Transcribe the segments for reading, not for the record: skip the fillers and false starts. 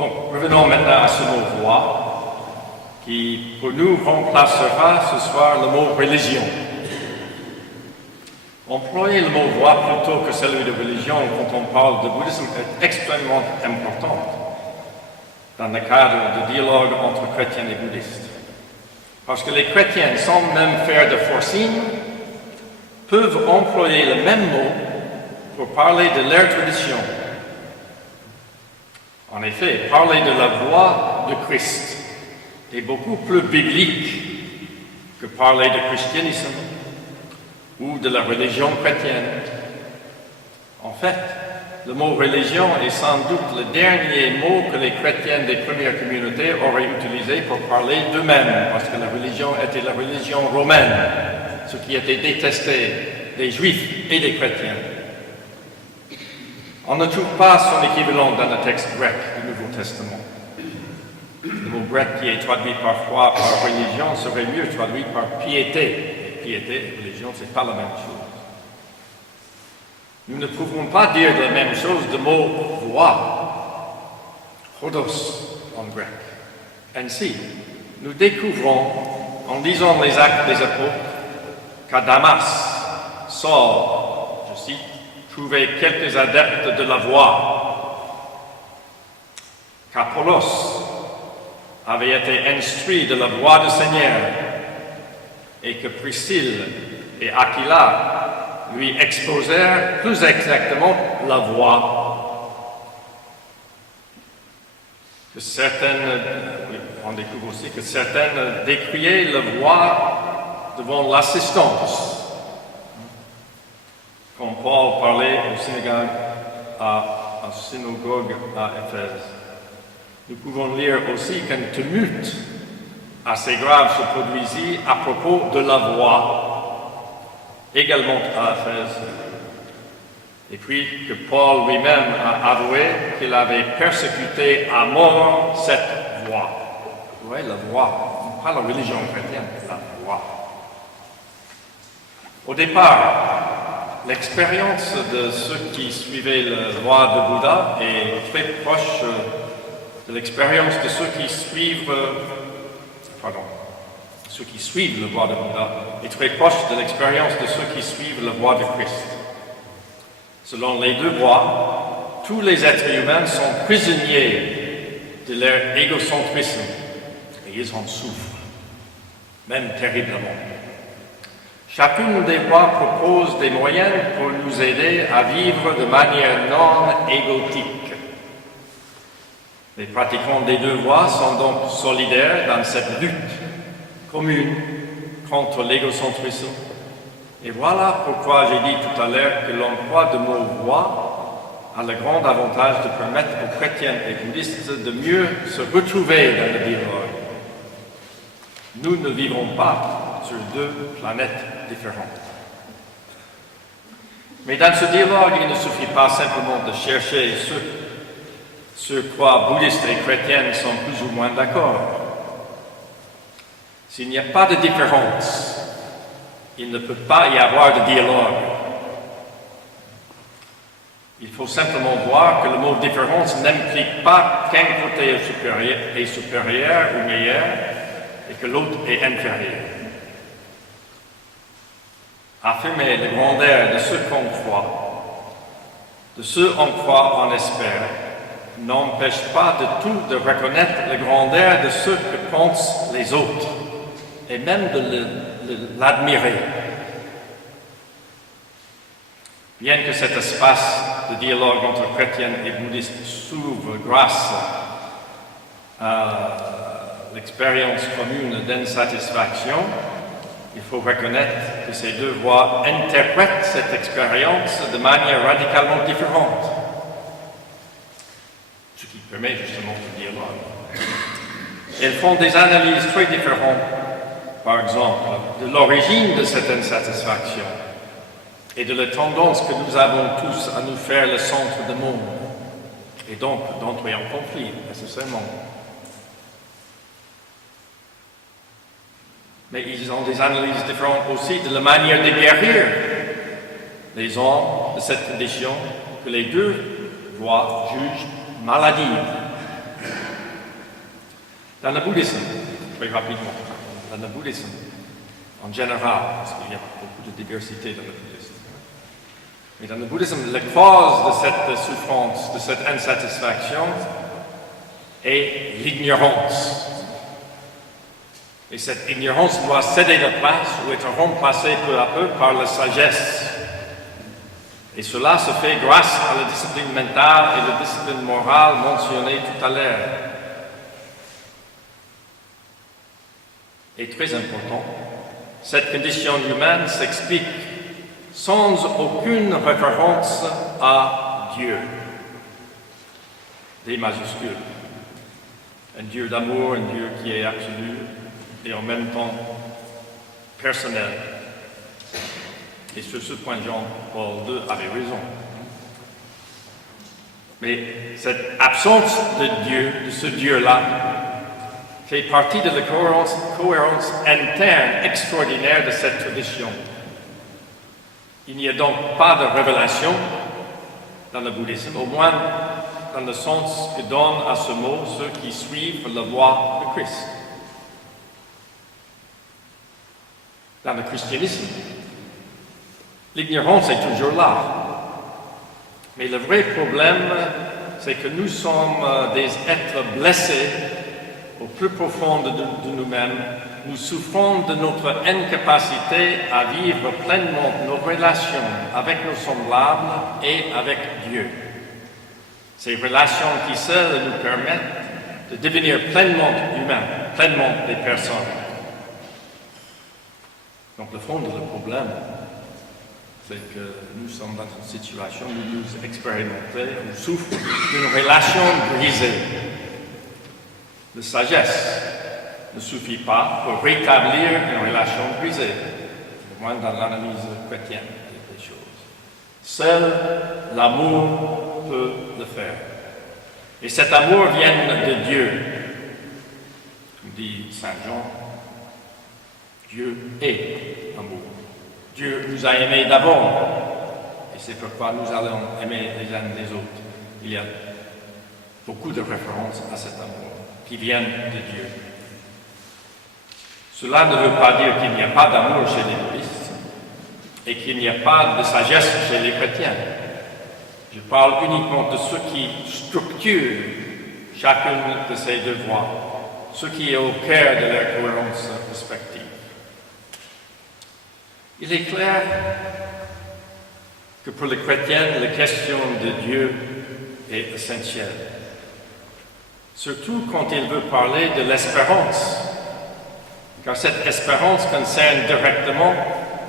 Donc, revenons maintenant à ce mot voix, qui pour nous remplacera ce soir le mot religion. Employer le mot voix plutôt que celui de religion quand on parle de bouddhisme est extrêmement important dans le cadre de dialogue entre chrétiens et bouddhistes. Parce que les chrétiens, sans même faire de forcing, peuvent employer le même mot pour parler de leur tradition. En effet, parler de la voix de Christ est beaucoup plus biblique que parler de christianisme ou de la religion chrétienne. En fait, le mot religion est sans doute le dernier mot que les chrétiens des premières communautés auraient utilisé pour parler d'eux-mêmes, parce que la religion était la religion romaine, ce qui était détesté des juifs et des chrétiens. On ne trouve pas son équivalent dans le texte grec du Nouveau Testament. Le mot grec qui est traduit parfois par religion serait mieux traduit par piété. Et piété et religion, ce n'est pas la même chose. Nous ne pouvons pas dire la même chose du mot voix, hodos en grec. Ainsi, nous découvrons, en lisant les Actes des Apôtres, qu'à Damas, Saul, je cite, trouvait quelques adeptes de la voix, qu'Apollos avait été instruit de la voix du Seigneur et que Priscille et Aquila lui exposèrent plus exactement la voix. Que certaines, on découvre aussi que certaines décriaient la voix devant l'assistance. Quand Paul parlait au synagogue à Éphèse. Nous pouvons lire aussi qu'un tumulte assez grave se produisit à propos de la voix, également à Éphèse. Et puis que Paul lui-même a avoué qu'il avait persécuté à mort cette voix. Vous voyez, la voix, pas la religion chrétienne, la voix. Au départ, l'expérience de ceux qui suivaient la voie de Bouddha est très proche de l'expérience de ceux qui suivent la voie de Bouddha est très proche de l'expérience de ceux qui suivent la voie de Christ. Selon les deux voies, tous les êtres humains sont prisonniers de leur égocentrisme et ils en souffrent, même terriblement. Chacune des voies propose des moyens pour nous aider à vivre de manière non égotique. Les pratiquants des deux voies sont donc solidaires dans cette lutte commune contre l'égocentrisme. Et voilà pourquoi j'ai dit tout à l'heure que l'emploi de mot voie a le grand avantage de permettre aux chrétiens et bouddhistes de mieux se retrouver dans le dialogue. Nous ne vivons pas sur deux planètes différentes. Mais dans ce dialogue, il ne suffit pas simplement de chercher sur quoi bouddhistes et chrétiens sont plus ou moins d'accord. S'il n'y a pas de différence, il ne peut pas y avoir de dialogue. Il faut simplement voir que le mot différence n'implique pas qu'un côté est supérieur ou meilleur et que l'autre est inférieur. Affirmer la grandeur de ce qu'on croit, de ce en quoi on espère, n'empêche pas de tout de reconnaître la grandeur de ce que pensent les autres et même de l'admirer. Bien que cet espace de dialogue entre chrétiens et bouddhistes s'ouvre grâce à l'expérience commune d'insatisfaction, il faut reconnaître que ces deux voies interprètent cette expérience de manière radicalement différente, ce qui permet justement le dialogue. Elles font des analyses très différentes, par exemple, de l'origine de cette insatisfaction et de la tendance que nous avons tous à nous faire le centre du monde, et donc d'entrer en conflit, nécessairement. Mais ils ont des analyses différentes aussi de la manière de guérir les hommes de cette condition que les deux voies jugent maladive. Dans le bouddhisme, très rapidement, dans le bouddhisme, en général, parce qu'il y a beaucoup de diversité dans le bouddhisme, mais dans le bouddhisme, la cause de cette souffrance, de cette insatisfaction, est l'ignorance. Et cette ignorance doit céder de place ou être remplacée peu à peu par la sagesse. Et cela se fait grâce à la discipline mentale et la discipline morale mentionnées tout à l'heure. Et très important, cette condition humaine s'explique sans aucune référence à Dieu. Des majuscules. Un Dieu d'amour, un Dieu qui est absolu et en même temps personnel. Et sur ce point, Jean-Paul II avait raison. Mais cette absence de Dieu, de ce Dieu-là, fait partie de la cohérence interne extraordinaire de cette tradition. Il n'y a donc pas de révélation dans le bouddhisme, au moins dans le sens que donnent à ce mot ceux qui suivent la voie de Christ. Dans le christianisme, l'ignorance est toujours là. Mais le vrai problème, c'est que nous sommes des êtres blessés au plus profond de nous-mêmes. Nous souffrons de notre incapacité à vivre pleinement nos relations avec nos semblables et avec Dieu. Ces relations qui seules nous permettent de devenir pleinement humains, pleinement des personnes. Donc le fond du problème, c'est que nous sommes dans une situation où nous expérimentons, nous souffrons d'une relation brisée. La sagesse ne suffit pas pour rétablir une relation brisée, au moins dans l'analyse chrétienne des choses. Seul l'amour peut le faire. Et cet amour vient de Dieu. Comme dit Saint Jean, Dieu est amour. Dieu nous a aimés d'abord, et c'est pourquoi nous allons aimer les uns les autres. Il y a beaucoup de références à cet amour qui viennent de Dieu. Cela ne veut pas dire qu'il n'y a pas d'amour chez les bouddhistes et qu'il n'y a pas de sagesse chez les chrétiens. Je parle uniquement de ce qui structure chacune de ces deux voies, ce qui est au cœur de leur cohérence respective. Il est clair que pour les chrétiens, la question de Dieu est essentielle. Surtout quand il veut parler de l'espérance, car cette espérance concerne directement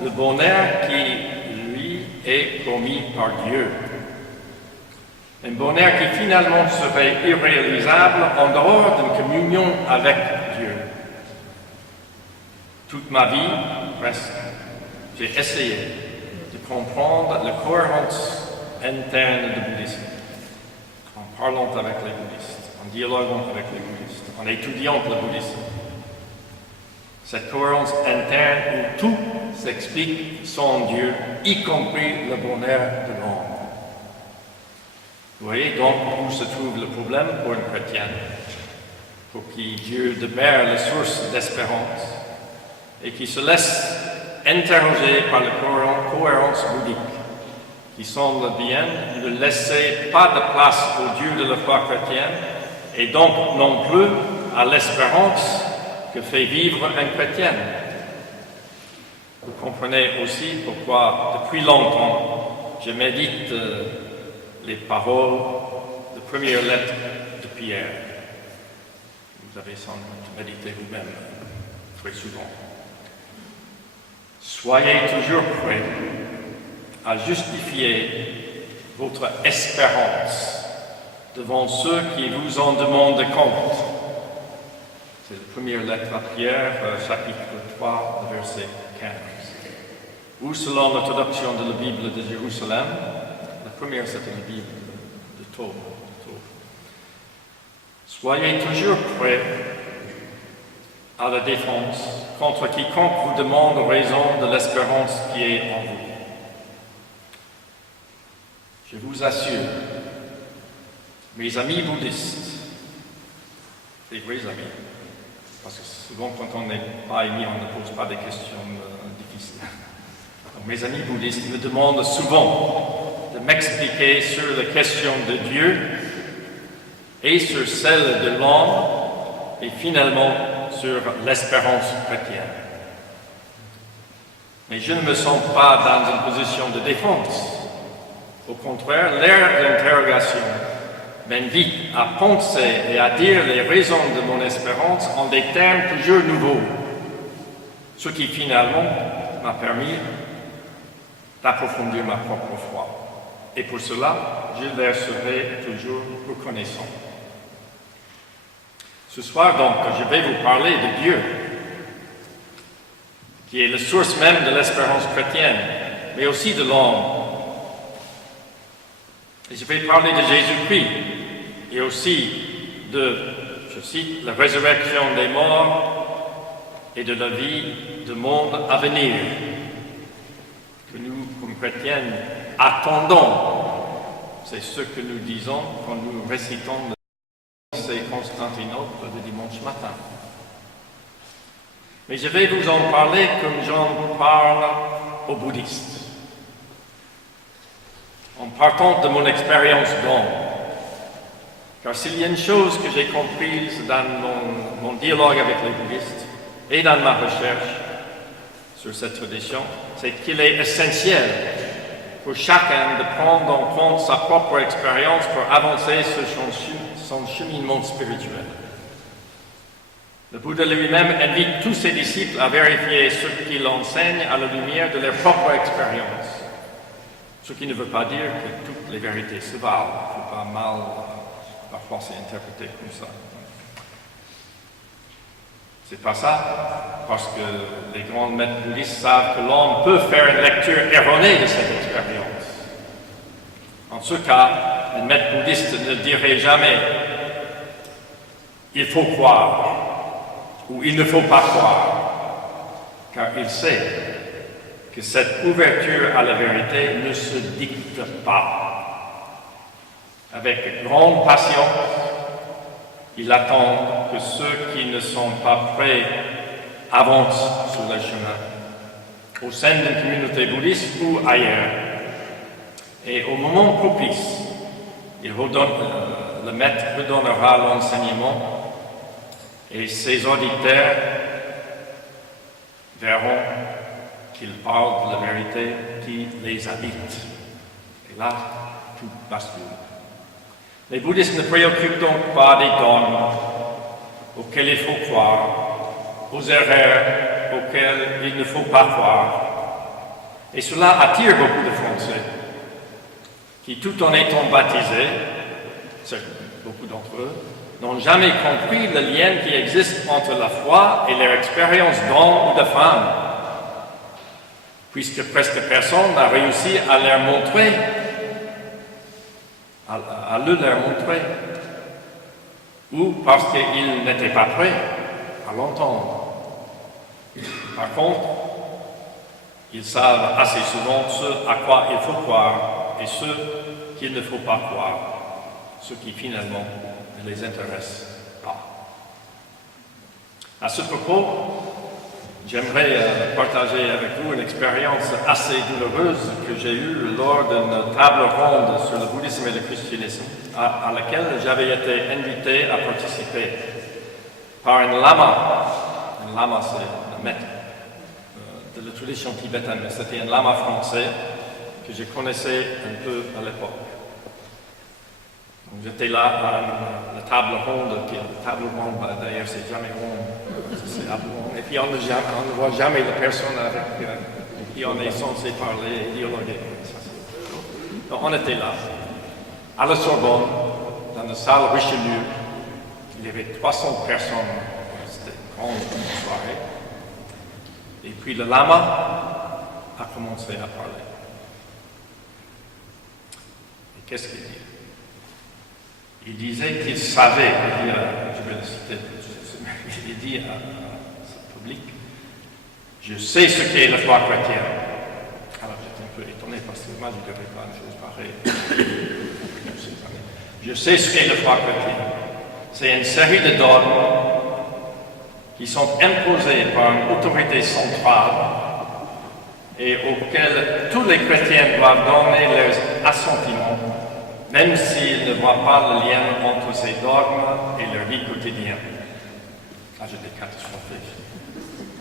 le bonheur qui, lui, est promis par Dieu. Un bonheur qui finalement serait irréalisable en dehors d'une communion avec Dieu. Toute ma vie, presque, j'ai essayé de comprendre la cohérence interne du bouddhisme, en parlant avec les bouddhistes, en dialoguant avec les bouddhistes, en étudiant le bouddhisme. Cette cohérence interne où tout s'explique sans Dieu, y compris le bonheur de l'homme. Vous voyez donc où se trouve le problème pour une chrétienne, pour qui Dieu demeure la source d'espérance et qui se laisse interroger par la cohérence bouddhique, qui semble bien ne laisser pas de place au Dieu de la foi chrétienne et donc non plus à l'espérance que fait vivre un chrétien. Vous comprenez aussi pourquoi, depuis longtemps, je médite les paroles de première lettre de Pierre. Vous avez sans doute médité vous-même très souvent. Soyez toujours prêts à justifier votre espérance devant ceux qui vous en demandent compte. C'est la première lettre à Pierre, chapitre 3, verset 15. Ou selon la traduction de la Bible de Jérusalem, la première c'était la Bible de Tome. Soyez toujours prêts à la défense contre quiconque vous demande raison de l'espérance qui est en vous. Je vous assure, mes amis bouddhistes, des vrais amis, parce que souvent quand on n'est pas émis, on ne pose pas des questions difficiles. Donc, mes amis bouddhistes me demandent souvent de m'expliquer sur la question de Dieu et sur celle de l'homme et finalement sur l'espérance chrétienne. Mais je ne me sens pas dans une position de défense. Au contraire, l'air d'interrogation m'invite à penser et à dire les raisons de mon espérance en des termes toujours nouveaux, ce qui finalement m'a permis d'approfondir ma propre foi. Et pour cela, je leur serai toujours reconnaissant. Ce soir donc, je vais vous parler de Dieu, qui est la source même de l'espérance chrétienne, mais aussi de l'homme. Et je vais parler de Jésus-Christ, et aussi de, je cite, la résurrection des morts et de la vie du monde à venir, que nous, comme chrétiens, attendons. C'est ce que nous disons quand nous récitons le c'est Constantinople le dimanche matin. Mais je vais vous en parler comme j'en parle aux bouddhistes, en partant de mon expérience d'homme. Car s'il y a une chose que j'ai comprise dans mon dialogue avec les bouddhistes et dans ma recherche sur cette tradition, c'est qu'il est essentiel pour chacun de prendre en compte sa propre expérience pour avancer sur son cheminement spirituel. Le Bouddha lui-même invite tous ses disciples à vérifier ce qu'il enseigne à la lumière de leur propre expérience. Ce qui ne veut pas dire que toutes les vérités se valent. Il ne faut pas mal, parfois c'est interprété comme ça. C'est pas ça, parce que les grands maîtres bouddhistes savent que l'homme peut faire une lecture erronée de cette expérience. En ce cas, un maître bouddhiste ne dirait jamais « il faut croire » ou « il ne faut pas croire », car il sait que cette ouverture à la vérité ne se dicte pas. Avec grande patience, il attend que ceux qui ne sont pas prêts avancent sur le chemin, au sein d'une communauté bouddhiste ou ailleurs. Et au moment propice, le maître redonnera l'enseignement et ses auditeurs verront qu'il parle de la vérité qui les habite. Et là, tout bascule. Les bouddhistes ne préoccupent donc pas des dogmes auxquels il faut croire, aux erreurs auxquelles il ne faut pas croire. Et cela attire beaucoup de Français qui, tout en étant baptisés, beaucoup d'entre eux, n'ont jamais compris le lien qui existe entre la foi et leur expérience d'homme ou de femme, puisque presque personne n'a réussi à leur montrer, à le leur montrer, ou parce qu'ils n'étaient pas prêts à l'entendre. Par contre, ils savent assez souvent ce à quoi il faut croire et ce qu'il ne faut pas croire, ce qui finalement ne les intéresse pas. À ce propos, j'aimerais partager avec vous une expérience assez douloureuse que j'ai eue lors d'une table ronde sur le bouddhisme et le christianisme, à laquelle j'avais été invité à participer par un lama. Un lama, c'est le maître de la tradition tibétaine, mais c'était un lama français que je connaissais un peu à l'époque. Donc j'étais là à la table ronde, d'ailleurs c'est jamais rond, c'est à ronde. Et puis on ne voit jamais la personne avec qui on est censé parler et dialoguer. Donc on était là, à la Sorbonne, dans la salle Richelieu. Il y avait 300 personnes, c'était une grande soirée. Et puis le lama a commencé à parler. Et qu'est-ce qu'il dit? Il disait qu'il savait, je vais le citer, il dit à ce public, « Je sais ce qu'est la foi chrétienne. » Alors j'étais un peu étonné parce que moi je ne dirais pas une chose pareille. Je sais ce qu'est la foi chrétienne. C'est une série de dogmes qui sont imposés par une autorité centrale et auxquels tous les chrétiens doivent donner leurs assentiments, même s'ils ne voient pas le lien entre ces dogmes et leur vie quotidienne. Ah, j'étais catastrophique.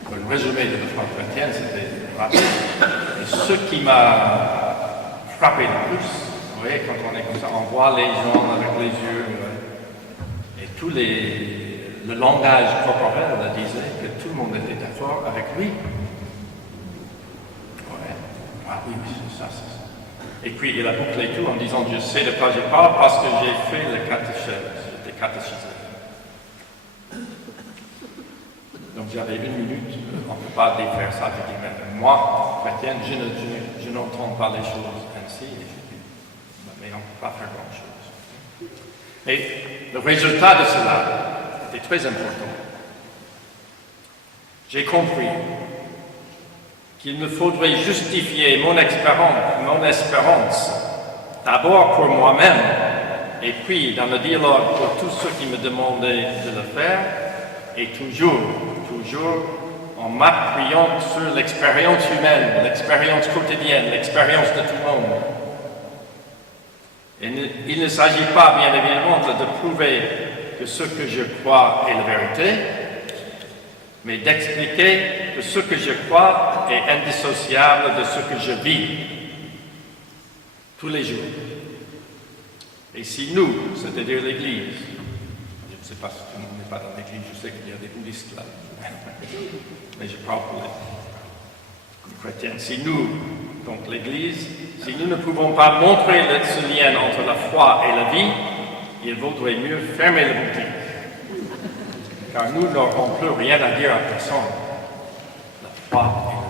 Pour le résumé de la foi chrétienne, c'était rapide. Et ce qui m'a frappé le plus, vous voyez, quand on est comme ça, on voit les gens avec les yeux, et le langage corporel disait que tout le monde était d'accord avec lui. Ouais. Ah oui, c'est ça. Et puis il a bouclé tout en disant, je sais de quoi je parle parce que j'ai fait le catéchèse, j'étais catéchisé. Donc j'avais 1 minute, on ne peut pas défaire ça. Je dis, mais moi, chrétienne, je n'entends pas les choses ainsi. Et je dis, mais on ne peut pas faire grand-chose. Et le résultat de cela était très important. J'ai compris qu'il me faudrait justifier mon espérance d'abord pour moi-même, et puis dans le dialogue pour tous ceux qui me demandaient de le faire, et toujours en m'appuyant sur l'expérience humaine, l'expérience quotidienne, l'expérience de tout le monde. Et il ne s'agit pas, bien évidemment, de prouver que ce que je crois est la vérité, mais d'expliquer que ce que je crois est indissociable de ce que je vis tous les jours. Et si nous, c'est-à-dire l'Église, je ne sais pas si tout le monde n'est pas dans l'Église, je sais qu'il y a des bouddhistes là, mais je parle pour les chrétiens. Si nous, donc l'Église, si nous ne pouvons pas montrer ce lien entre la foi et la vie, il vaudrait mieux fermer la boutique. Car nous n'aurons plus rien à dire à personne. La foi et la vie.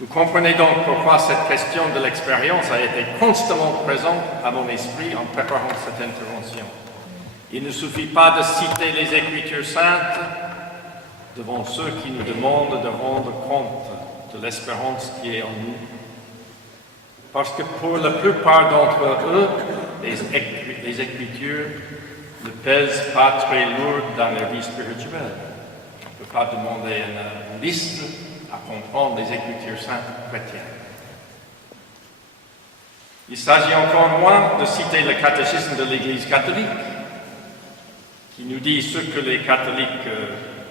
Vous comprenez donc pourquoi cette question de l'expérience a été constamment présente à mon esprit en préparant cette intervention. Il ne suffit pas de citer les Écritures saintes devant ceux qui nous demandent de rendre compte de l'espérance qui est en nous. Parce que pour la plupart d'entre eux, les Écritures ne pèsent pas très lourd dans leur vie spirituelle. On ne peut pas demander à un bouddhiste à comprendre les Écritures saintes chrétiennes. Il s'agit encore moins de citer le catéchisme de l'Église catholique, qui nous dit ce que les catholiques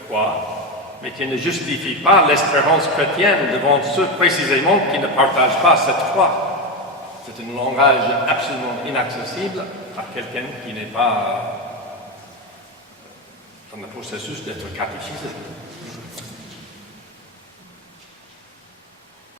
croient, mais qui ne justifie pas l'espérance chrétienne devant ceux précisément qui ne partagent pas cette foi. C'est un langage absolument inaccessible à quelqu'un qui n'est pas dans le processus d'être catéchisé.